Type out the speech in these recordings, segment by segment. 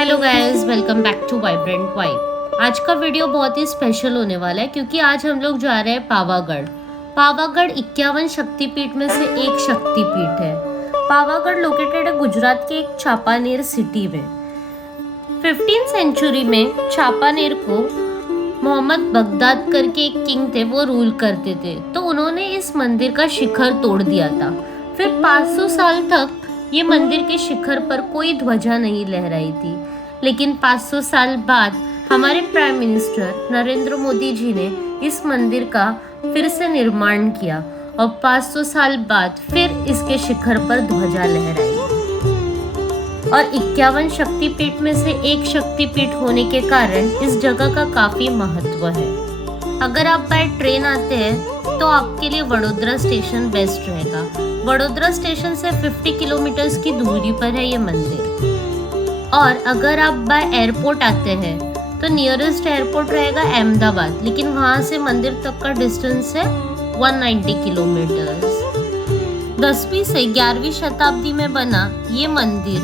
Hello guys, welcome back to vibrant vibe. आज का video बहुत ही स्पेशल होने वाला है क्योंकि आज हम लोग जा रहे हैं पावागढ़। पावागढ़ 51 शक्तिपीठ में से एक शक्तिपीठ है। पावागढ़ लोकेटेड है गुजरात के एक चापानेर सिटी में। 15th सेंचुरी में चापानेर को मोहम्मद बगदाद करके एक किंग थे, वो रूल करते थे, तो उन्होंने इस मंदिर का शिखर तोड़ दिया था। फिर 500 साल तक ये मंदिर के शिखर पर कोई ध्वजा नहीं लहराई थी, लेकिन 500 साल बाद हमारे प्राइम मिनिस्टर नरेंद्र मोदी जी ने इस मंदिर का फिर से निर्माण किया और 500 साल बाद फिर इसके शिखर पर ध्वजा लहराई। और 51 शक्तिपीठ में से एक शक्तिपीठ होने के कारण इस जगह का काफी महत्व है। अगर आप बाय ट्रेन आते हैं तो आपके लिए वडोदरा स्टेशन बेस्ट रहेगा। वडोदरा स्टेशन से 50 किलोमीटर्स की दूरी पर है ये मंदिर। और अगर आप बाय एयरपोर्ट आते हैं तो नियरेस्ट एयरपोर्ट रहेगा अहमदाबाद, लेकिन वहां से मंदिर तक का डिस्टेंस है 190 किलोमीटर्स। 10वीं से 11वीं शताब्दी में बना ये मंदिर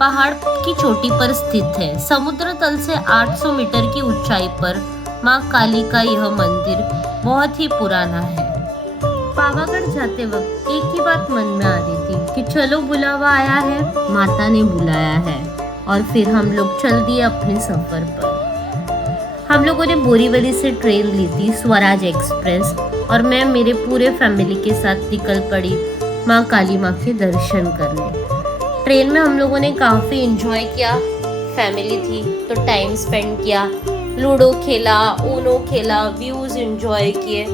पहाड़ की चोटी पर स्थित है। समुद्र तल से 800 मीटर की ऊंचाई पर माँ काली का यह मंदिर बहुत ही पुराना है। पावागढ़ जाते वक्त एक ही बात मन में आ रही थी कि चलो बुलावा आया है, माता ने बुलाया है। और फिर हम लोग चल दिए अपने सफर पर। हम लोगों ने बोरीवली से ट्रेन ली थी, स्वराज एक्सप्रेस, और मैं मेरे पूरे फैमिली के साथ निकल पड़ी माँ काली माँ के दर्शन करने। ट्रेन में हम लोगों ने काफ़ी इंजॉय किया, फैमिली थी तो टाइम स्पेंड किया, लूडो खेला, ऊनो खेला, व्यूज़ इंजॉय किए।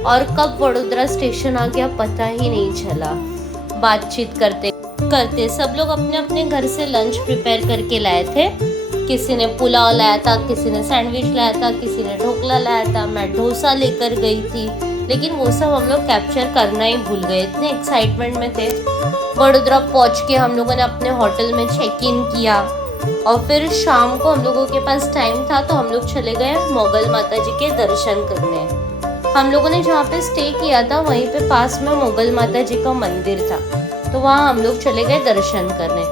और कब वडोदरा स्टेशन आ गया पता ही नहीं चला। बातचीत करते करते सब लोग अपने अपने घर से लंच प्रिपेयर करके लाए थे। किसी ने पुलाव लाया था, किसी ने सैंडविच लाया था, किसी ने ढोकला लाया था, मैं डोसा लेकर गई थी, लेकिन वो सब हम लोग कैप्चर करना ही भूल गए, इतने एक्साइटमेंट में थे। वडोदरा पहुंच के हम लोगों ने अपने होटल में चेक इन किया और फिर शाम को हम लोगों के पास टाइम था तो हम लोग चले गए मोगल माता जी के दर्शन करने। हम लोगों ने जहाँ पे स्टे किया था वहीं पे पास में मोगल माता जी का मंदिर था, तो वहाँ हम लोग चले गए दर्शन करने।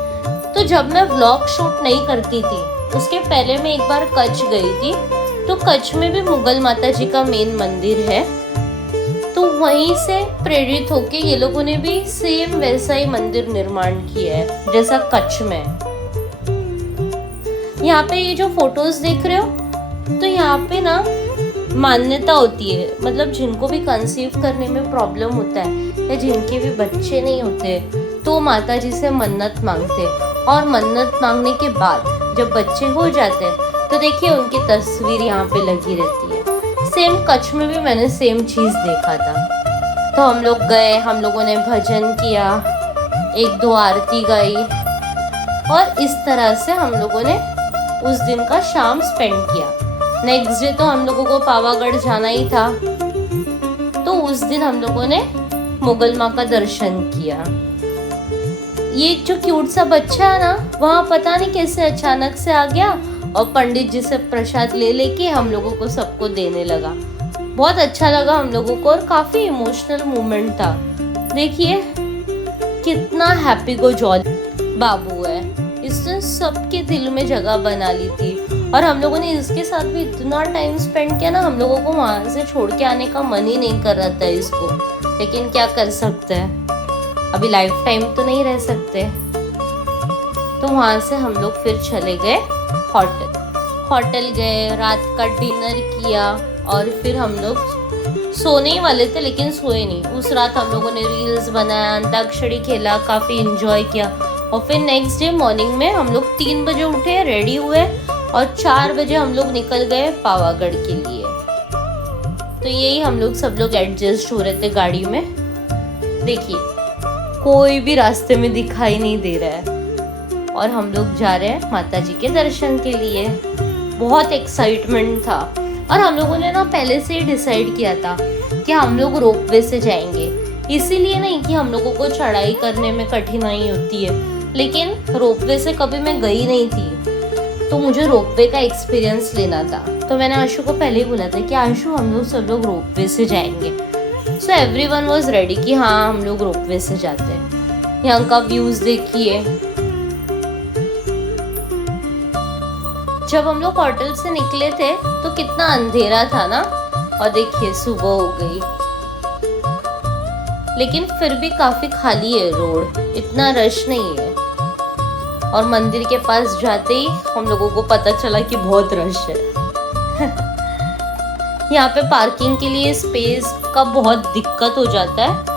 तो जब मैं व्लॉग शूट नहीं करती थी उसके पहले मैं एक बार कच्छ गई थी, तो कच्छ में भी मुगल माता जी का मेन मंदिर है, तो वहीं से प्रेरित होके ये लोगों ने भी सेम वैसा ही मंदिर निर्माण किया है जैसा कच्छ में। यहाँ पे ये जो फोटोज देख रहे हो, तो यहाँ पे ना मान्यता होती है, मतलब जिनको भी कंसीव करने में प्रॉब्लम होता है या जिनके भी बच्चे नहीं होते तो माता जी से मन्नत मांगते, और मन्नत मांगने के बाद जब बच्चे हो जाते हैं तो देखिए उनकी तस्वीर यहाँ पे लगी रहती है। सेम कच्छ में भी मैंने सेम चीज़ देखा था। तो हम लोग गए, हम लोगों ने भजन किया, 1-2 आरती गाई, और इस तरह से हम लोगों ने उस दिन का शाम स्पेंड किया। नेक्स्ट डे तो हम लोगों को पावागढ़ जाना ही था, तो उस दिन हम लोगों ने मुगल माँ का दर्शन किया। ये जो क्यूट सा बच्चा है ना, वहाँ पता नहीं कैसे अचानक से आ गया और पंडित जी से प्रसाद ले लेके हम लोगों को सबको देने लगा। बहुत अच्छा लगा हम लोगों को और काफ़ी इमोशनल मोमेंट था। देखिए कितना हैप्पी गो जॉली बाबू है, इसने सबके दिल में जगह बना ली थी। और हम लोगों ने इसके साथ भी इतना टाइम स्पेंड किया ना, हम लोगों को वहाँ से छोड़ के आने का मन ही नहीं कर रहा था इसको, लेकिन क्या कर सकते हैं, अभी लाइफ टाइम तो नहीं रह सकते। तो वहाँ से हम लोग फिर चले गए होटल गए, रात का डिनर किया, और फिर हम लोग सोने ही वाले थे लेकिन सोए नहीं। उस रात हम लोगों ने रील्स बनाया, अंताक्षरी खेला, काफ़ी इंजॉय किया। और फिर नेक्स्ट डे मॉर्निंग में हम लोग 3 बजे उठे, रेडी हुए, और 4 बजे हम लोग निकल गए पावागढ़ के लिए। तो यही हम लोग सब लोग एडजस्ट हो रहे थे गाड़ी में। देखिए कोई भी रास्ते में दिखाई नहीं दे रहा है और हम लोग जा रहे हैं माता जी के दर्शन के लिए। बहुत एक्साइटमेंट था, और हम लोगों ने ना पहले से ही डिसाइड किया था कि हम लोग रोपवे से जाएंगे। इसीलिए नहीं कि हम लोगों को चढ़ाई करने में कठिनाई होती है, लेकिन रोपवे से कभी मैं गई नहीं थी, तो मुझे रोपवे का एक्सपीरियंस लेना था। तो मैंने आशु को पहले ही बोला था कि आशु हम लोग सब लोग रोपवे से जाएंगे। सो एवरीवन वाज रेडी कि हाँ हम लोग रोपवे से जाते हैं। यहाँ का व्यूज़ देखिए, जब हम लोग होटल से निकले थे तो कितना अंधेरा था ना, और देखिए सुबह हो गई, लेकिन फिर भी काफी खाली है रोड, इतना रश नहीं है। और मंदिर के पास जाते ही हम लोगों को पता चला कि बहुत रश है। यहाँ पे पार्किंग के लिए स्पेस का बहुत दिक्कत हो जाता है,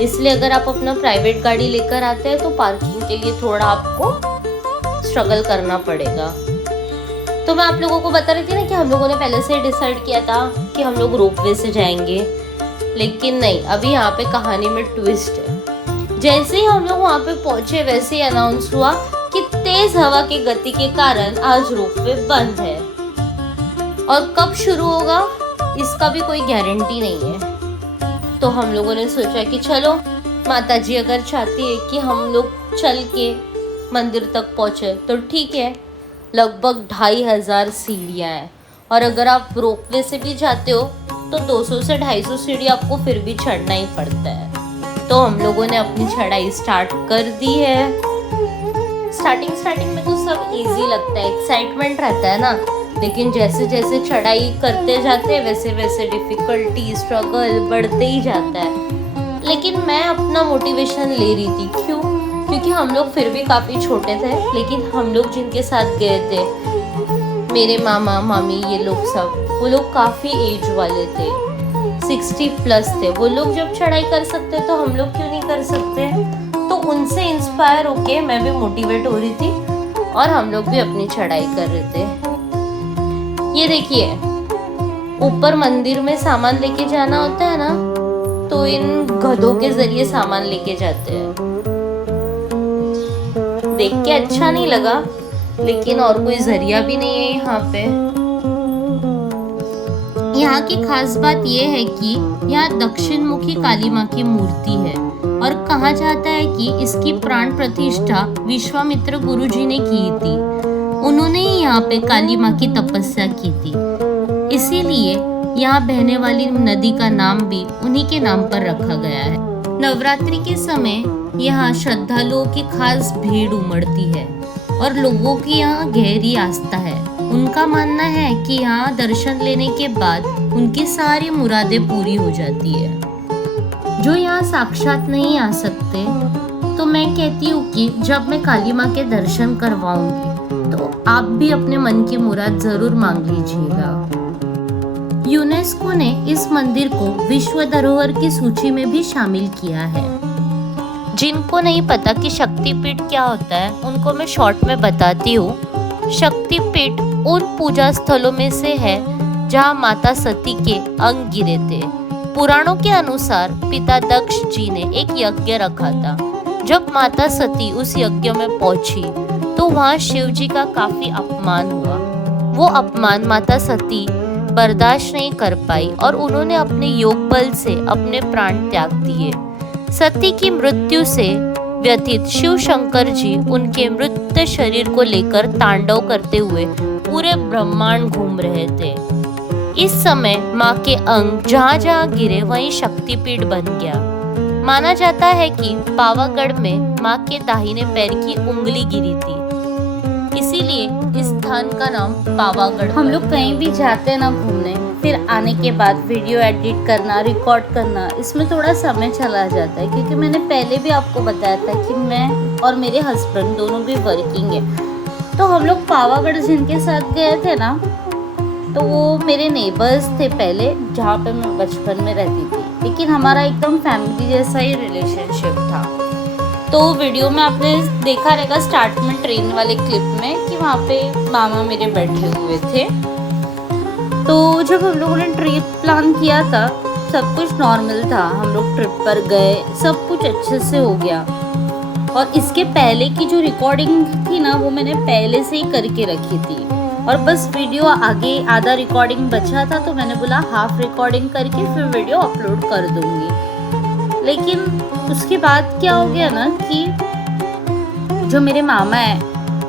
इसलिए अगर आप अपना प्राइवेट गाड़ी लेकर आते हैं तो पार्किंग के लिए थोड़ा आपको स्ट्रगल करना पड़ेगा। तो मैं आप लोगों को बता रही थी ना कि हम लोगों ने पहले से डिसाइड किया था कि हम लोग रोपवे से जाएंगे, लेकिन नहीं, अभी यहाँ पे कहानी में ट्विस्ट है। जैसे ही हम लोग वहाँ पे पहुंचे वैसे ही अनाउंस हुआ कि तेज हवा की गति के कारण आज रोपवे बंद है, और कब शुरू होगा इसका भी कोई गारंटी नहीं है। तो हम लोगों ने सोचा कि चलो, माता जी अगर चाहती है कि हम लोग चल के मंदिर तक पहुंचे तो ठीक है। लगभग 2500 सीढ़ियाँ हैं, और अगर आप रोपवे से भी जाते हो तो 200 से 250 सीढ़ी आपको फिर भी चढ़ना ही पड़ता है। तो हम लोगों ने अपनी चढ़ाई स्टार्ट कर दी है। स्टार्टिंग में तो सब इजी लगता है, एक्साइटमेंट रहता है ना, लेकिन जैसे जैसे चढ़ाई करते जाते हैं वैसे वैसे डिफिकल्टी, स्ट्रगल बढ़ते ही जाता है। लेकिन मैं अपना मोटिवेशन ले रही थी, क्यों? क्योंकि हम लोग फिर भी काफ़ी छोटे थे, लेकिन हम लोग जिनके साथ गए थे, मेरे मामा मामी, ये लोग सब, वो लोग काफ़ी एज वाले थे, 60+ थे। वो लोग जब चढ़ाई कर सकते तो हम लोग क्यों नहीं कर सकते? तो उनसे इंस्पायर होके मैं भी मोटिवेट हो रही थी, और हम लोग भी अपनी चढ़ाई कर रहे थे। ये देखिए, ऊपर मंदिर में सामान लेके जाना होता है ना, तो इन गधों के जरिए सामान लेके जाते हैं। देख के अच्छा नहीं लगा, लेकिन और कोई जरिया भी नहीं है यहाँ पे। यहाँ की खास बात यह है कि यहाँ दक्षिण मुखी काली माँ की मूर्ति है, और कहा जाता है कि इसकी प्राण प्रतिष्ठा विश्वामित्र गुरुजी ने की थी। उन्होंने ही यहाँ पे काली माँ की तपस्या की थी, इसीलिए यहाँ बहने वाली नदी का नाम भी उन्हीं के नाम पर रखा गया है। नवरात्रि के समय यहाँ श्रद्धालुओं की खास भीड़ उमड़ती है, और लोगों की यहाँ गहरी आस्था है। उनका मानना है कि यहाँ दर्शन लेने के बाद उनकी सारी मुरादें पूरी हो जाती है। जो यहाँ साक्षात नहीं आ सकते, तो मैं कहती हूँ कि जब मैं काली माँ के दर्शन करवाऊंगी तो आप भी अपने मन की मुराद जरूर मांग लीजिएगा। यूनेस्को ने इस मंदिर को विश्व धरोहर की सूची में भी शामिल किया है। जिनको नहीं पता कि शक्तिपीठ क्या होता है, उनको मैं शॉर्ट में बताती हूँ। शक्तिपीठ उन पूजा स्थलों में से है जहाँ माता सती के अंग गिरे थे। पुराणों के अनुसार पिता दक्ष जी ने एक यज्ञ रखा था। जब माता सती उस यज्ञ में पहुंची तो वहाँ शिव जी का काफी अपमान हुआ। वो अपमान माता सती बर्दाश्त नहीं कर पाई और उन्होंने अपने योग बल से अपने प्राण त्याग दिए। सती की मृत्यु से व्यथित शिव शंकर जी उनके मृत शरीर को लेकर तांडव करते हुए पूरे ब्रह्मांड घूम रहे थे। इस समय माँ के अंग जहाँ जहाँ गिरे वहीं शक्तिपीठ बन गया। माना जाता है कि पावागढ़ में माँ के दाहिने पैर की उंगली गिरी थी, इसीलिए इस स्थान का नाम पावागढ़। हम लोग कहीं भी जाते ना घूमने, फिर आने के बाद वीडियो एडिट करना, रिकॉर्ड करना, इसमें थोड़ा समय चला जाता है। क्योंकि मैंने पहले भी आपको बताया था कि मैं और मेरे हस्बैंड दोनों भी वर्किंग है। तो हम लोग पावागढ़ जिनके साथ गए थे ना, तो वो मेरे नेबर्स थे पहले, जहाँ पे मैं बचपन में रहती थी। लेकिन हमारा एकदम फैमिली जैसा ही रिलेशनशिप था। तो वीडियो में आपने देखा रहेगा स्टार्ट में ट्रेन वाले क्लिप में कि वहाँ पे मामा मेरे बैठे हुए थे। तो जब हम लोगों ने ट्रिप प्लान किया था, सब कुछ नॉर्मल था, हम लोग ट्रिप पर गए, सब कुछ अच्छे से हो गया। और इसके पहले की जो रिकॉर्डिंग थी ना, वो मैंने पहले से ही करके रखी थी, और बस वीडियो आगे आधा रिकॉर्डिंग बचा था, तो मैंने बोला हाफ रिकॉर्डिंग करके फिर वीडियो अपलोड कर दूंगी। लेकिन उसके बाद क्या हो गया ना कि जो मेरे मामा हैं,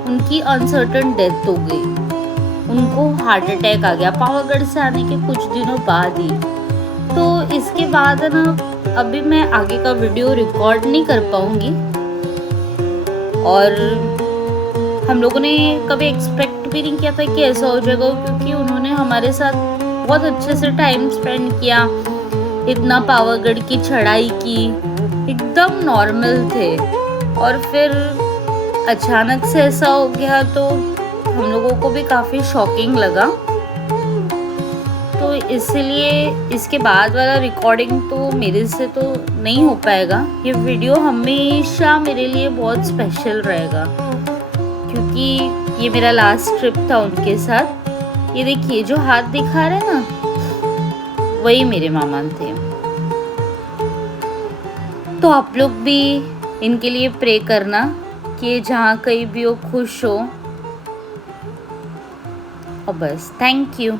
उनकी अनसर्टन डेथ हो गई। उनको हार्ट अटैक आ गया पावागढ़ से आने के कुछ दिनों बाद ही। तो इसके बाद ना अभी मैं आगे का वीडियो रिकॉर्ड नहीं कर पाऊंगी, और हम लोगों ने कभी एक्सपेक्ट भी नहीं किया था कि ऐसा हो जाएगा, क्योंकि उन्होंने हमारे साथ बहुत अच्छे से टाइम स्पेंड किया, इतना पावागढ़ की चढ़ाई की, एकदम नॉर्मल थे। और फिर अचानक से ऐसा हो गया तो हम लोगों को भी काफ़ी शॉकिंग लगा। तो इसलिए इसके बाद वाला रिकॉर्डिंग तो मेरे से तो नहीं हो पाएगा। ये वीडियो हमेशा मेरे लिए बहुत स्पेशल रहेगा, क्योंकि ये मेरा लास्ट ट्रिप था उनके साथ। ये देखिए जो हाथ दिखा रहे हैं ना, वही मेरे मामा थे। तो आप लोग भी इनके लिए प्रे करना कि जहाँ कहीं भी हो खुश हो। और बस, थैंक यू।